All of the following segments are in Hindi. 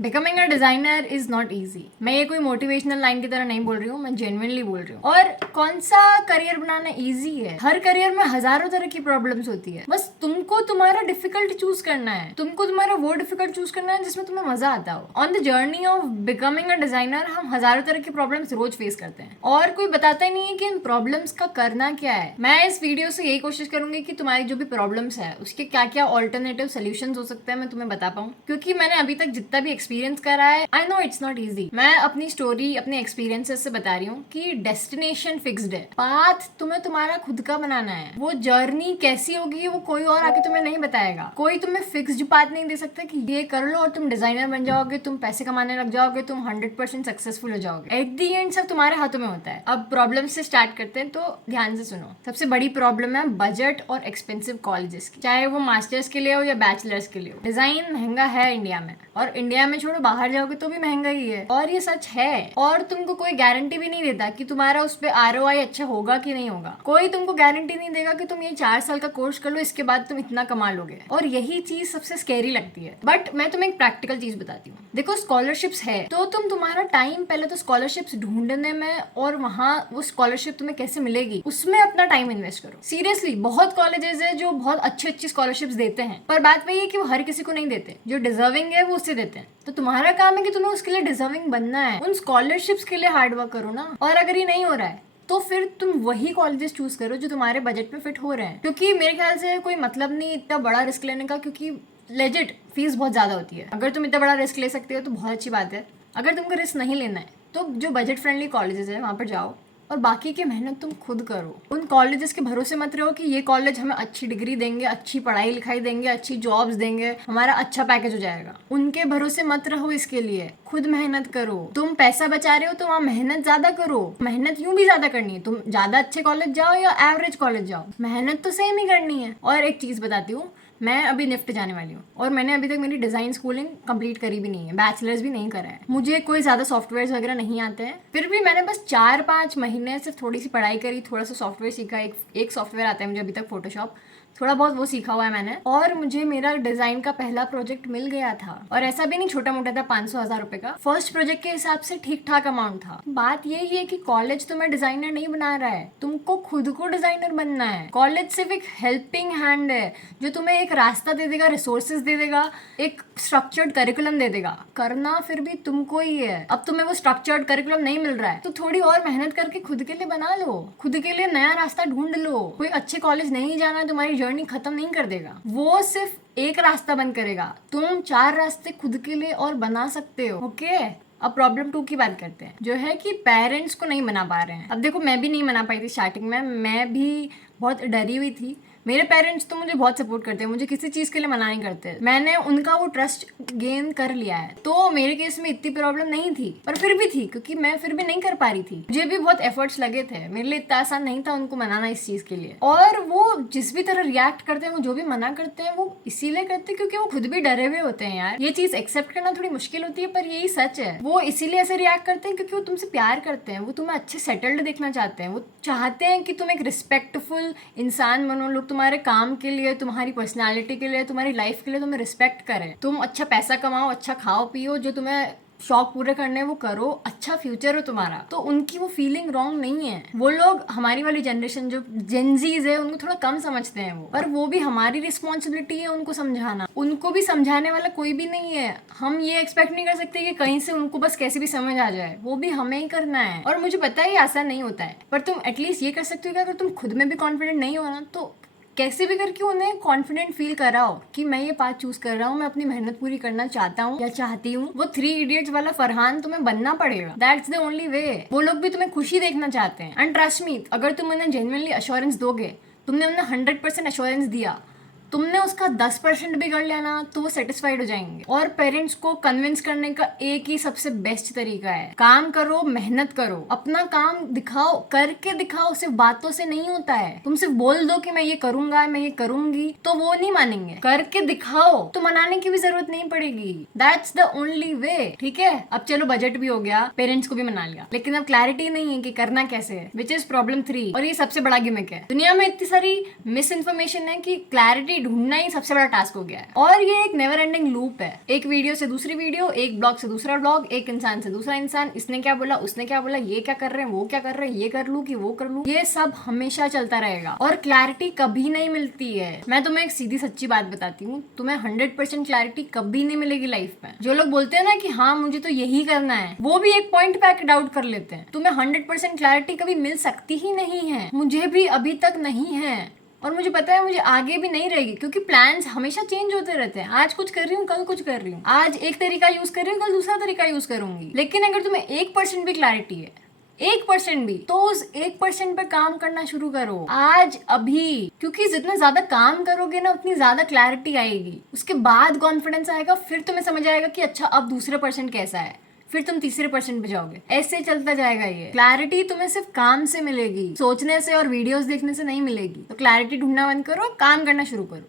Becoming a designer is not easy. मैं ये कोई मोटिवेशनल लाइन की तरह नहीं बोल रही हूँ, मैं जेन्युइनली बोल रही हूँ। और कौन सा करियर बनाना ईजी है? हर करियर में हजारों तरह की प्रॉब्लम्स होती है, बस तुमको तुम्हारा डिफिकल्ट चूज करना है। तुमको तुम्हारा वो डिफिकल्ट चूज करना है जिसमें तुम्हें मजा आता हो। On the journey of becoming a designer हम हजारों तरह की प्रॉब्लम्स रोज फेस करते हैं और कोई बताता ही नहीं है कि इन प्रॉब्लम्स का करना क्या है। मैं इस वीडियो से यही कोशिश करूंगी कि तुम्हारी जो भी प्रॉब्लम्स है उसके क्या क्या ऑल्टरनेटिव सोल्यूशंस हो सकते हैं मैं तुम्हें बता पाऊँ, क्योंकि मैंने अभी तक जितना भी एक्सपीरियंस करा है, I know it's not easy. मैं अपनी स्टोरी अपने एक्सपीरियंसेस से बता रही हूँ कि डेस्टिनेशन फिक्स्ड है, पाथ तुम्हें तुम्हारा खुद का बनाना है। वो जर्नी कैसी होगी वो कोई और आके तुम्हें नहीं बताएगा। कोई तुम्हें फिक्स्ड पाथ नहीं दे सकता कि ये कर लो और तुम डिजाइनर बन जाओगे, तुम पैसे कमाने लग जाओगे, तुम 100% सक्सेसफुल हो जाओगे। एट दी एंड सब तुम्हारे हाथों में होता है। अब प्रॉब्लम से स्टार्ट करते हैं, तो ध्यान से सुनो। सबसे बड़ी प्रॉब्लम है बजट और एक्सपेंसिव कॉलेजेस की, चाहे वो मास्टर्स के लिए हो या बैचलर्स के लिए हो। डिजाइन महंगा है इंडिया में, और इंडिया में छोड़ो बाहर जाओगे तो भी महंगा ही है, और ये सच है। और तुमको कोई गारंटी भी नहीं देता कि तुम्हारा उस पर ROI अच्छा होगा कि नहीं होगा। कोई तुमको गारंटी नहीं देगा कि तुम ये 4 साल का कोर्स कर लो, इसके बाद तुम इतना कमा लोगे। और यही चीज सबसे स्कैरी लगती है। बट मैं तुम्हें एक प्रैक्टिकल चीज बताती हूँ। देखो, स्कॉलरशिप्स है तो तुम तुम्हारा टाइम पहले तो स्कॉलरशिप्स ढूंढने में और वहाँ वो स्कॉलरशिप तुम्हें कैसे मिलेगी उसमें अपना टाइम इन्वेस्ट करो। सीरियसली, बहुत कॉलेजेस है जो बहुत अच्छी अच्छी स्कॉलरशिप्स देते हैं, पर बात वही है कि वो हर किसी को नहीं देते। जो डिजर्विंग है वो उससे देते हैं। तो तुम्हारा काम है कि तुम्हें उसके लिए डिजर्विंग बनना है। उन स्कॉलरशिप्स के लिए हार्डवर्क करो ना। और अगर ये नहीं हो रहा है तो फिर तुम वही कॉलेजेस चूज करो जो तुम्हारे बजट में फिट हो रहे हैं, क्योंकि मेरे ख्याल से कोई मतलब नहीं इतना बड़ा रिस्क लेने का, क्योंकि लेजिट फीस बहुत ज्यादा होती है। अगर तुम इतना बड़ा रिस्क ले सकते हो तो बहुत अच्छी बात है। अगर तुमको रिस्क नहीं लेना है तो जो बजट फ्रेंडली कॉलेजेस है वहां पर जाओ, और बाकी की मेहनत तुम खुद करो। उन कॉलेजेस के भरोसे मत रहो कि ये कॉलेज हमें अच्छी डिग्री देंगे, अच्छी पढ़ाई लिखाई देंगे, अच्छी जॉब्स देंगे, हमारा अच्छा पैकेज हो जाएगा। उनके भरोसे मत रहो। इसके लिए खुद मेहनत करो। तुम पैसा बचा रहे हो तो वहाँ मेहनत ज्यादा करो। मेहनत यूं भी ज्यादा करनी है। तुम ज्यादा अच्छे कॉलेज जाओ या एवरेज कॉलेज जाओ, मेहनत तो सेम ही करनी है। और एक चीज बताती हूँ, मैं अभी निफ्ट जाने वाली हूँ और मैंने अभी तक मेरी डिजाइन स्कूलिंग कंप्लीट करी भी नहीं है, बैचलर्स भी नहीं करा है। मुझे कोई ज्यादा सॉफ्टवेयर वगैरह नहीं आते हैं, फिर भी मैंने बस 4-5 महीने सिर्फ थोड़ी सी पढ़ाई करी, थोड़ा सा सॉफ्टवेयर सीखा। एक सॉफ्टवेयर आता है मुझे अभी तक, फोटोशॉप, थोड़ा बहुत वो सीखा हुआ है मैंने। और मुझे मेरा डिजाइन का पहला प्रोजेक्ट मिल गया था, और ऐसा भी नहीं छोटा मोटा था, 500,000 रुपए का। फर्स्ट प्रोजेक्ट के हिसाब से ठीक ठाक अमाउंट था। बात यही है कि कॉलेज तुम्हें डिजाइनर नहीं बना रहा है, तुमको खुद को डिजाइनर बनना है। कॉलेज सिर्फ एक हेल्पिंग हैंड है जो तुम्हें एक रास्ता दे देगा, रिसोर्सेज दे देगा, एक स्ट्रक्चर्ड करिकुलम दे देगा। करना फिर भी तुमको ही है। अब तुम्हें वो स्ट्रक्चर्ड करिकुलम नहीं मिल रहा है तो थोड़ी और मेहनत करके खुद के लिए बना लो, खुद के लिए नया रास्ता ढूंढ लो। कोई अच्छे कॉलेज नहीं जाना तुम्हारी जर्नी खत्म नहीं कर देगा, वो सिर्फ एक रास्ता बंद करेगा। तुम 4 रास्ते खुद के लिए और बना सकते हो। ओके, अब प्रॉब्लम 2 की बात करते हैं, जो है कि पेरेंट्स को नहीं मना पा रहे हैं। अब देखो, मैं भी नहीं मना पाई थी स्टार्टिंग में, मैं भी बहुत डरी हुई थी। मेरे पेरेंट्स तो मुझे बहुत सपोर्ट करते हैं, मुझे किसी चीज के लिए मना नहीं करते। मैंने उनका वो ट्रस्ट गेन कर लिया है, तो मेरे केस में इतनी प्रॉब्लम नहीं थी। पर फिर भी थी, क्योंकि मैं फिर भी नहीं कर पा रही थी। मुझे भी बहुत एफर्ट्स लगे थे, मेरे लिए इतना आसान नहीं था उनको मनाना इस चीज के लिए। और वो जिस भी तरह रिएक्ट करते हैं, वो जो भी मना करते हैं, वो इसीलिए करते हैं क्योंकि वो खुद भी डरे हुए होते हैं। यार, ये चीज एक्सेप्ट करना थोड़ी मुश्किल होती है, पर यही सच है। वो इसीलिए ऐसे रिएक्ट करते हैं क्योंकि वो तुमसे प्यार करते हैं, वो तुम्हें अच्छे सेटल्ड देखना चाहते हैं। वो चाहते हैं कि तुम एक रिस्पेक्टफुल इंसान बनो, लोग तुम्हारे काम के लिए, तुम्हारी पर्सनालिटी के लिए, तुम्हारी लाइफ के लिए तुम्हें रिस्पेक्ट करें। तुम अच्छा पैसा कमाओ, अच्छा खाओ पियो, जो तुम्हें शौक पूरे करने वो करो, अच्छा फ्यूचर हो तुम्हारा। तो उनकी वो फीलिंग रॉन्ग नहीं है। वो लोग, हमारी वाली जनरेशन जो जेनजीज है, उनको थोड़ा कम समझते हैं वो, पर वो भी हमारी रिस्पॉन्सिबिलिटी है उनको समझाना। उनको भी समझाने वाला कोई भी नहीं है। हम ये एक्सपेक्ट नहीं कर सकते कि कहीं से उनको बस कैसे भी समझ आ जाए, वो भी हमें ही करना है। और मुझे पता है ये आसान नहीं होता है, पर तुम एटलीस्ट ये कर सकते हो कि अगर तुम खुद में भी कॉन्फिडेंट नहीं हो ना, तो कैसे भी करके उन्हें कॉन्फिडेंट फील कराओ कि मैं ये पाथ चूज कर रहा हूँ, मैं अपनी मेहनत पूरी करना चाहता हूँ या चाहती हूँ। वो 3 इडियट्स वाला फरहान तुम्हें बनना पड़ेगा। That's the only way. वो लोग भी तुम्हें खुशी देखना चाहते हैं। एंड ट्रस्ट मी, अगर तुम उन्हें जेन्युइनली अश्योरेंस दोगे, तुमने उन्हें 100% अश्योरेंस दिया, तुमने उसका 10% भी कर लिया ना, तो वो सेटिस्फाइड हो जाएंगे। और पेरेंट्स को कन्विंस करने का एक ही सबसे बेस्ट तरीका है, काम करो, मेहनत करो, अपना काम दिखाओ, करके दिखाओ। सिर्फ बातों से नहीं होता है। तुम सिर्फ बोल दो कि मैं ये करूंगा, मैं ये करूंगी, तो वो नहीं मानेंगे। करके दिखाओ तो मनाने की भी जरूरत नहीं पड़ेगी। That's the only way. ठीक है, अब चलो बजट भी हो गया, पेरेंट्स को भी मना लिया, लेकिन अब क्लैरिटी नहीं है कि करना कैसे है, विच इज प्रॉब्लम 3। और ये सबसे बड़ा गिमिक है। दुनिया में इतनी सारी मिस इन्फॉर्मेशन है कि क्लैरिटी ढूंढना ही सबसे बड़ा टास्क हो गया है, और ये एक नेवर एंडिंग लूप है। एक वीडियो से दूसरी वीडियो, एक ब्लॉग से दूसरा ब्लॉग, एक इंसान से दूसरा इंसान, इसने क्या बोला, उसने क्या बोला, ये क्या कर रहे हैं, वो क्या कर रहे हैं, ये कर लूं कि वो कर लूं, ये सब हमेशा चलता रहेगा और क्लैरिटी कभी नहीं मिलती है। मैं तुम्हें एक सीधी सच्ची बात बताती हूँ, तुम्हें 100% क्लैरिटी कभी नहीं मिलेगी लाइफ में। जो लोग बोलते हैं ना कि हाँ मुझे तो यही करना है, वो भी एक पॉइंट पे आके डाउट कर लेते हैं। तुम्हें 100% क्लैरिटी कभी मिल सकती ही नहीं है, मुझे भी अभी तक नहीं है, और मुझे पता है मुझे आगे भी नहीं रहेगी, क्योंकि प्लान्स हमेशा चेंज होते रहते हैं। आज कुछ कर रही हूँ, कल कुछ कर रही हूँ, आज एक तरीका यूज कर रही हूँ, कल दूसरा तरीका यूज करूंगी। लेकिन अगर तुम्हें 1% भी क्लैरिटी है, 1% भी, तो उस 1% पे काम करना शुरू करो आज, अभी। क्योंकि जितना ज्यादा काम करोगे ना, उतनी ज्यादा क्लैरिटी आएगी, उसके बाद कॉन्फिडेंस आएगा, फिर तुम्हें समझ आएगा कि अच्छा अब दूसरा परसेंट कैसा है, फिर तुम तीसरे परसेंट पे जाओगे। ऐसे चलता जाएगा। ये क्लैरिटी तुम्हें सिर्फ काम से मिलेगी, सोचने से और वीडियोस देखने से नहीं मिलेगी। तो क्लैरिटी ढूंढना बंद करो, काम करना शुरू करो।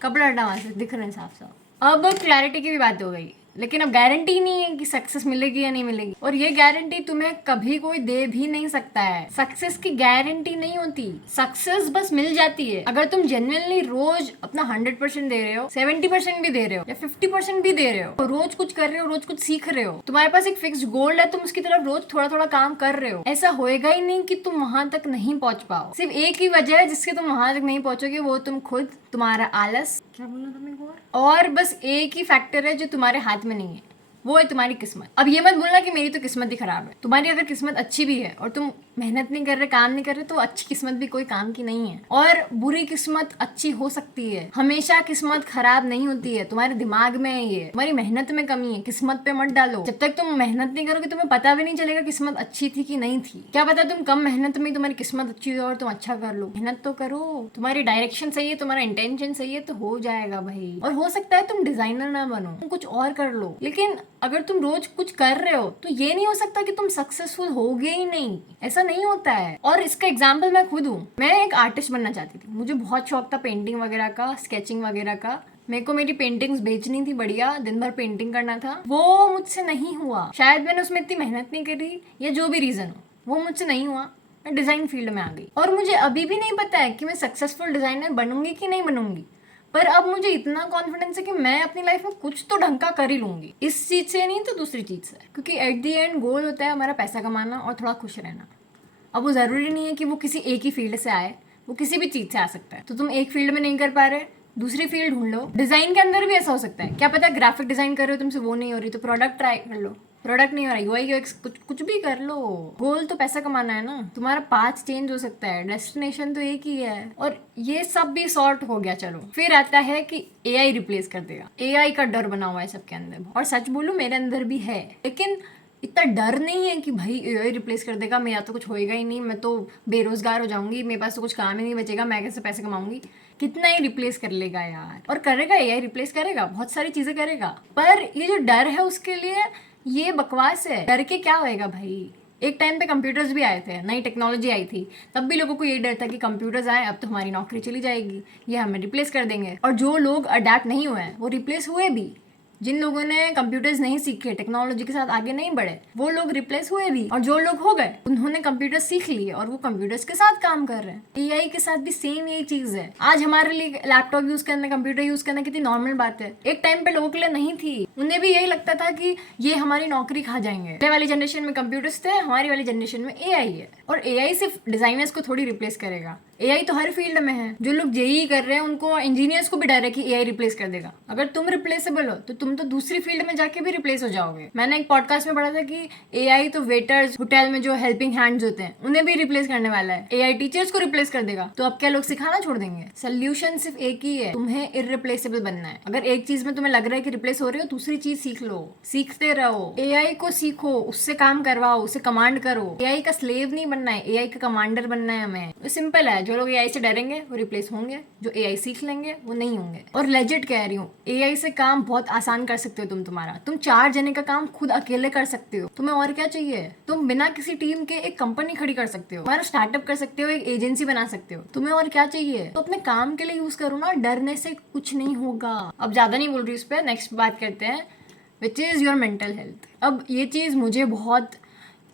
कपड़ा हटा वहां से, दिख रहे हैं साफ साफ। अब क्लैरिटी की भी बात हो गई, लेकिन अब गारंटी नहीं है कि सक्सेस मिलेगी या नहीं मिलेगी, और ये गारंटी तुम्हें कभी कोई दे भी नहीं सकता है। सक्सेस की गारंटी नहीं होती, सक्सेस बस मिल जाती है अगर तुम जेन्युइनली रोज अपना 100% दे रहे हो, 70% भी दे रहे हो, या 50% भी दे रहे हो, रोज कुछ कर रहे हो, रोज कुछ सीख रहे हो, तुम्हारे पास एक फिक्स्ड गोल है, तुम उसकी तरफ रोज थोड़ा थोड़ा काम कर रहे हो। ऐसा होएगा ही नहीं कि तुम वहां तक नहीं पहुंच पाओ। सिर्फ एक ही वजह है जिससे तुम वहां तक नहीं पहुंचोगे, वो तुम खुद, तुम्हारा आलस, क्या बोलना था मेरे को, और बस एक ही फैक्टर है जो तुम्हारे हाथ में नहीं है, वो है तुम्हारी किस्मत। अब ये मत बोलना कि मेरी तो किस्मत ही खराब है। तुम्हारी अगर किस्मत अच्छी भी है और तुम मेहनत नहीं कर रहे, काम नहीं कर रहे, तो अच्छी किस्मत भी कोई काम की नहीं है, और बुरी किस्मत अच्छी हो सकती है। हमेशा किस्मत खराब नहीं होती है, तुम्हारे दिमाग में है ये, तुम्हारी मेहनत में कमी है, किस्मत पे मत डालो। जब तक तुम मेहनत नहीं करोगे तुम्हें पता भी नहीं चलेगा किस्मत अच्छी थी कि नहीं थी। क्या पता तुम कम मेहनत में तुम्हारी किस्मत अच्छी हो और तुम अच्छा कर लो। मेहनत तो करो, तुम्हारी डायरेक्शन सही है, तुम्हारा इंटेंशन सही है, तो हो जाएगा भाई। और हो सकता है तुम डिजाइनर ना बनो, तुम कुछ और कर लो, लेकिन अगर तुम रोज कुछ कर रहे हो तो ये नहीं हो सकता कि तुम सक्सेसफुल होगे ही नहीं। ऐसा नहीं होता है। और इसका एग्जाम्पल मैं खुद हूँ। मैं एक आर्टिस्ट बनना चाहती थी, मुझे बहुत शौक था पेंटिंग वगैरह का, स्केचिंग वगैरह का। मेरे को मेरी पेंटिंग्स बेचनी थी, बढ़िया दिन भर पेंटिंग करना था। वो मुझसे नहीं हुआ, शायद मैंने उसमें इतनी मेहनत नहीं करी, या जो भी रीजन हो, वो मुझसे नहीं हुआ। मैं डिजाइन फील्ड में आ गई, और मुझे अभी भी नहीं पता है कि मैं सक्सेसफुल डिजाइनर बनूंगी कि नहीं बनूंगी। पर अब मुझे इतना कॉन्फिडेंस है कि मैं अपनी लाइफ में कुछ तो ढंग का कर ही लूंगी, इस चीज से नहीं तो दूसरी चीज से। क्योंकि एट द एंड गोल होता है हमारा पैसा कमाना और थोड़ा खुश रहना। अब वो जरूरी नहीं है कि वो किसी एक ही फील्ड से आए, वो किसी भी चीज से आ सकता है। तो तुम एक फील्ड में नहीं कर पा रहे, दूसरी फील्ड ढूंढ लो। डिजाइन के अंदर भी ऐसा हो सकता है, क्या पता ग्राफिक डिजाइन कर रहे हो, तुमसे वो नहीं हो रही, तो प्रोडक्ट ट्राई कर लो। प्रोडक्ट नहीं हो रहा, यूआई यूएक्स कुछ भी कर लो। गोल तो पैसा कमाना है ना। तुम्हारा पाथ चेंज हो सकता है, डेस्टिनेशन तो एक ही है। और ये सब भी सॉर्ट हो गया, चलो फिर आता है कि एआई रिप्लेस कर देगा। एआई का डर बना हुआ है सबके अंदर, और सच बोलूं मेरे अंदर भी है, लेकिन इतना डर नहीं है कि भाई एआई रिप्लेस कर देगा, मेरा तो कुछ होएगा ही नहीं, मैं तो बेरोजगार हो जाऊंगी, मेरे पास तो कुछ काम ही नहीं बचेगा, मैं कैसे पैसे कमाऊंगी। कितना ही रिप्लेस कर लेगा यार, और करेगा, एआई रिप्लेस करेगा, बहुत सारी चीजें करेगा। पर ये जो डर है उसके लिए ये बकवास है। डर के क्या होएगा भाई। एक टाइम पे कंप्यूटर्स भी आए थे, नई टेक्नोलॉजी आई थी, तब भी लोगों को ये डर था कि कंप्यूटर्स आए, अब तो हमारी नौकरी चली जाएगी, ये हमें रिप्लेस कर देंगे। और जो लोग अडेप्ट नहीं हुए हैं वो रिप्लेस हुए भी। जिन लोगों ने कंप्यूटर्स नहीं सीखे, टेक्नोलॉजी के साथ आगे नहीं बढ़े, वो लोग रिप्लेस हुए भी। और जो लोग हो गए उन्होंने कंप्यूटर सीख लिए और वो कंप्यूटर्स के साथ काम कर रहे हैं। एआई के साथ भी सेम यही चीज है। आज हमारे लिए लैपटॉप यूज करना, कंप्यूटर यूज करना कितनी नॉर्मल बात है, एक टाइम पे लोगों के लिए नहीं थी। उन्हें भी यही लगता था कि ये हमारी नौकरी खा जाएंगे। पहले वाली जनरेशन में कंप्यूटर्स थे, हमारी वाली जनरेशन में एआई है। और एआई सिर्फ डिजाइनर्स को थोड़ी रिप्लेस करेगा, एआई तो हर फील्ड में है। जो लोग जेई कर रहे हैं उनको, इंजीनियर्स को भी डर है कि एआई रिप्लेस कर देगा। अगर तुम रिप्लेसेबल हो तो तुम तो दूसरी फील्ड में जाके भी रिप्लेस हो जाओगे। मैंने एक पॉडकास्ट में पढ़ा था कि एआई तो वेटर्स, होटल में जो हेल्पिंग हैंड्स होते हैं, उन्हें भी रिप्लेस करने वाला है। एआई टीचर्स को रिप्लेस कर देगा, तो अब क्या लोग सिखाना छोड़ देंगे। सोल्यूशन सिर्फ एक ही है, तुम्हें इररिप्लेसेबल बनना है। अगर एक चीज में तुम्हें लग रहा है कि रिप्लेस हो रहे हो, दूसरी चीज सीख लो, सीखते रहो। एआई को सीखो, उससे काम करवाओ, उसे कमांड करो। एआई का स्लेव नहीं बनना है, एआई का कमांडर बनना है हमें। तो सिंपल है, जो लोग एआई से डरेंगे वो रिप्लेस होंगे, जो एआई सीख लेंगे वो नहीं होंगे। और लेजिट कह रही हूँ, एआई से काम बहुत आसान कर सकते हो तुम 4 जने का काम खुद अकेले कर सकते हो। तुम्हें और क्या चाहिए। तुम बिना किसी टीम के एक कंपनी खड़ी कर सकते हो, तुम्हारा स्टार्टअप कर सकते हो, एक एजेंसी बना सकते हो। तुम्हें और क्या चाहिए। तो अपने काम के लिए यूज करो ना, डरने से कुछ नहीं होगा। अब ज्यादा नहीं बोल रही इस पे, नेक्स्ट बात करते हैं, which is your mental health. अब ये चीज मुझे बहुत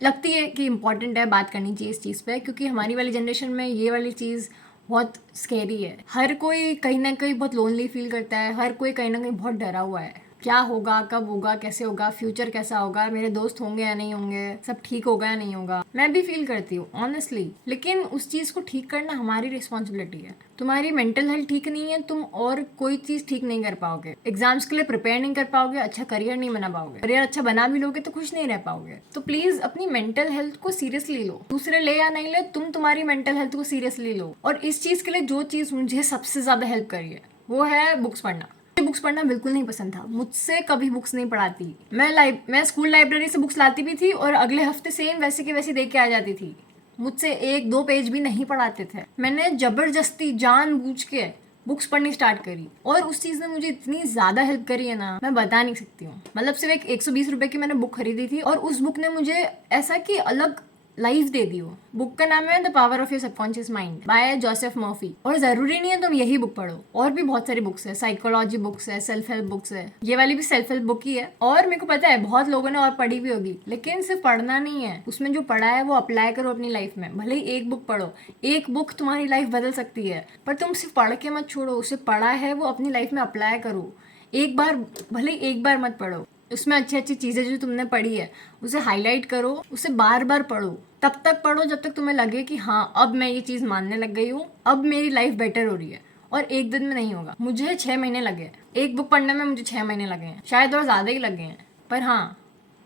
लगती है कि इंपॉर्टेंट है, बात करनी चाहिए इस चीज़ पे, क्योंकि हमारी वाली जनरेशन में ये वाली चीज़ बहुत स्केरी है। हर कोई कहीं ना कहीं बहुत लोनली फील करता है, हर कोई कहीं ना कहीं बहुत डरा हुआ है, क्या होगा, कब होगा, कैसे होगा, फ्यूचर कैसा होगा, मेरे दोस्त होंगे या नहीं होंगे, सब ठीक होगा या नहीं होगा। मैं भी फील करती हूँ ऑनेस्टली, लेकिन उस चीज़ को ठीक करना हमारी रिस्पॉन्सिबिलिटी है। तुम्हारी मेंटल हेल्थ ठीक नहीं है, तुम और कोई चीज़ ठीक नहीं कर पाओगे, एग्जाम्स के लिए प्रिपेयर नहीं कर पाओगे, अच्छा करियर नहीं बना पाओगे, करियर अच्छा बना भी लोगे तो खुश नहीं रह पाओगे। तो प्लीज़ अपनी मेंटल हेल्थ को सीरियसली लो, दूसरे ले या नहीं ले, तुम तुम्हारी मेंटल हेल्थ को सीरियसली लो। और इस चीज़ के लिए जो चीज़ मुझे सबसे ज़्यादा हेल्प करी है वो है बुक्स पढ़ना। बुक्स पढ़ना बिल्कुल नहीं पसंद था, मुझसे कभी बुक्स नहीं पढ़ाती। मैं स्कूल लाइब्रेरी से बुक्स लाती भी थी और अगले हफ्ते सेम वैसे की वैसी देख के आ जाती थी। मुझसे 1-2 पेज भी नहीं पढ़ाते थे। मैंने जबरदस्ती जानबूझ के बुक्स पढ़नी स्टार्ट करी और उस चीज़ ने मुझे इतनी ज़्यादा हेल्प करी है ना, मैं बता नहीं सकती हूँ। मतलब सिर्फ एक 120 रुपए की मैंने बुक खरीदी थी और उस बुक ने मुझे ऐसा कि अलग लाइफ दे दी हो। बुक का नाम है the power of your subconscious mind bye Joseph Murphy. और जरूरी नहीं है तुम यही बुक पढ़ो, और भी बहुत सारी बुक्स है, साइकोलॉजी बुक्स है, सेल्फ हेल्प बुक्स है, ये वाली भी सेल्फ हेल्प बुक ही है। और मेरे को पता है बहुत लोगों ने और पढ़ी भी होगी, लेकिन सिर्फ पढ़ना नहीं है, उसमें जो पढ़ा है वो अप्लाई करो अपनी लाइफ में। भले ही एक बुक पढ़ो, एक बुक तुम्हारी लाइफ बदल सकती है, पर तुम सिर्फ पढ़ के मत छोड़ो, उसे पढ़ा है वो अपनी लाइफ में अप्लाई करो। एक बार, भले एक बार मत पढ़ो, उसमें अच्छी अच्छी चीज़ें जो तुमने पढ़ी है उसे हाईलाइट करो, उसे बार बार पढ़ो। तब तक पढ़ो जब तक तुम्हें लगे कि हाँ अब मैं ये चीज़ मानने लग गई हूँ, अब मेरी लाइफ बेटर हो रही है। और एक दिन में नहीं होगा। मुझे 6 महीने लगे, एक बुक पढ़ने में मुझे 6 महीने लगे हैं, शायद और ज़्यादा ही लगे हैं, पर हाँ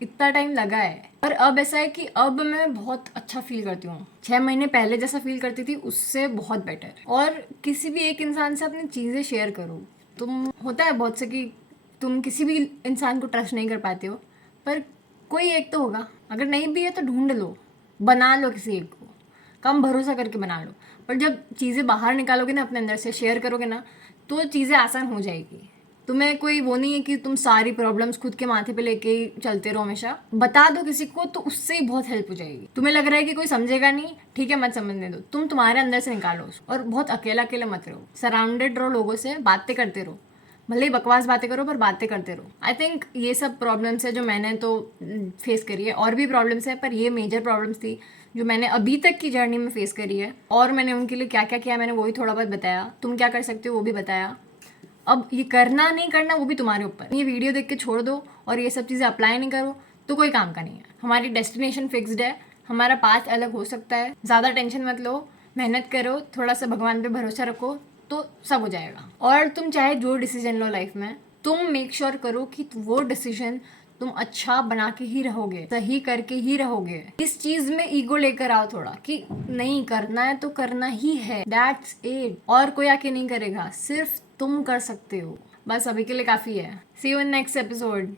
इतना टाइम लगा है। पर अब ऐसा है कि अब मैं बहुत अच्छा फील करती हूँ। 6 महीने पहले जैसा फील करती थी उससे बहुत बेटर। और किसी भी एक इंसान से अपनी चीज़ें शेयर करो। तुम, होता है बहुत से कि तुम किसी भी इंसान को ट्रस्ट नहीं कर पाते हो, पर कोई एक तो होगा। अगर नहीं भी है तो ढूंढ लो, बना लो, किसी एक को कम भरोसा करके बना लो। पर जब चीज़ें बाहर निकालोगे ना, अपने अंदर से शेयर करोगे ना, तो चीज़ें आसान हो जाएगी। तुम्हें कोई वो नहीं है कि तुम सारी प्रॉब्लम्स खुद के माथे पे लेके ही चलते रहो हमेशा। बता दो किसी को तो उससे ही बहुत हेल्प हो जाएगी। तुम्हें लग रहा है कि कोई समझेगा नहीं, ठीक है मत समझने दो, तुम तुम्हारे अंदर से निकालो उसको। और बहुत अकेला अकेला मत रहो, सराउंडेड रहो लोगों से, बातें करते रहो, भले ही बकवास बातें करो पर बातें करते रहो। आई थिंक ये सब प्रॉब्लम्स है जो मैंने तो फेस करी है, और भी प्रॉब्लम्स है पर ये मेजर प्रॉब्लम्स थी जो मैंने अभी तक की जर्नी में फेस करी है। और मैंने उनके लिए क्या क्या किया मैंने वही थोड़ा बहुत बताया, तुम क्या कर सकते हो वो भी बताया। अब ये करना नहीं करना वो भी तुम्हारे ऊपर। ये वीडियो देख के छोड़ दो और ये सब चीज़ें अप्लाई नहीं करो तो कोई काम का नहीं है। हमारी डेस्टिनेशन फिक्स्ड है, हमारा पाथ अलग हो सकता है। ज़्यादा टेंशन मत लो, मेहनत करो, थोड़ा सा भगवान पे भरोसा रखो तो सब हो जाएगा। और तुम चाहे जो डिसीजन लो लाइफ में, तुम मेक श्योर करो कि वो डिसीजन तुम अच्छा बना के ही रहोगे, सही करके ही रहोगे। इस चीज में ईगो लेकर आओ थोड़ा कि नहीं करना है तो करना ही है, दैट्स इट। और कोई आके नहीं करेगा, सिर्फ तुम कर सकते हो, बस अभी के लिए काफी है। सी यू इन नेक्स्ट एपिसोड।